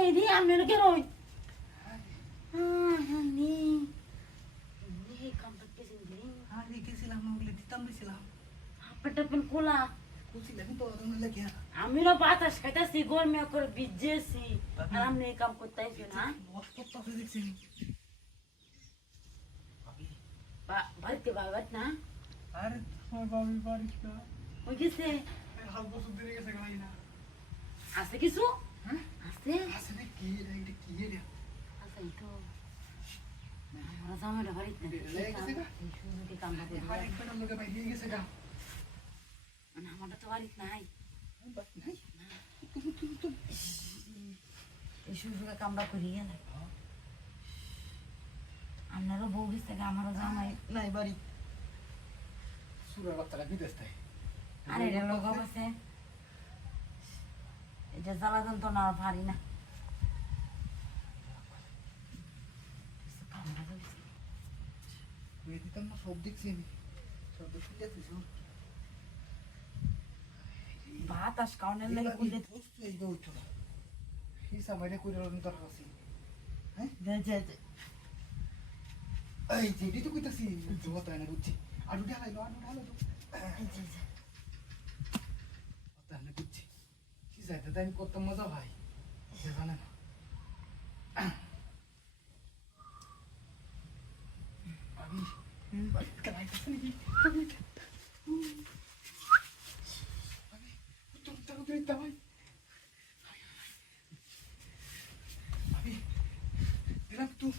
ini ambil lagi roy. Ini. Ini kampret ke sini. ini kesilam nunggu ditam disilam. Apa depan kula? Kusilam itu orang lagi ya. Ambil apa atas kata si gol me akor bijje si. Alam ne kam kutta itu na. Waktu tak sedih sini. Pak, balik ke bawah na. Aret, mau bawa balik ke. Begini. Hal bos sendiri ke segala ini. Asa kisu? Hah? Asa? Asli kira ini kira dia. Asa itu. Orang sama dah balik na. Lagi sega. Isu di kamar dia. Hari itu nama kita bayi lagi sega. Mana mana tu balik naik. Bas naik. Betul. Isu juga kamar kuriya na. Amnaro bogis থেকে আমারও জামাই নাই বাড়ি সুরা বাচ্চারা বিদেশ তাই আরে রে লোক আছে এটা জ্বালাতন তো না পারি না তুই দিতাম না সব দেখছি আমি সব দেখছি যাচ্ছিস বাতাস কাউনের লাগে কুলে বুঝতে এই বউটো হিসাব বাইরে কইরা রন দরকার আছে হ্যাঁ দে এই যেটি তো কইতাছি জোয়া তাই না বুঝছি আলু ঢালাইলো তো তাই না বুঝছি কি যাইতে তাই কত মজা ভাই সে জানে না আমি কালাইতেছি নাকি আমি তোর টাকা তুই দাবাই আমি দিলাম তুই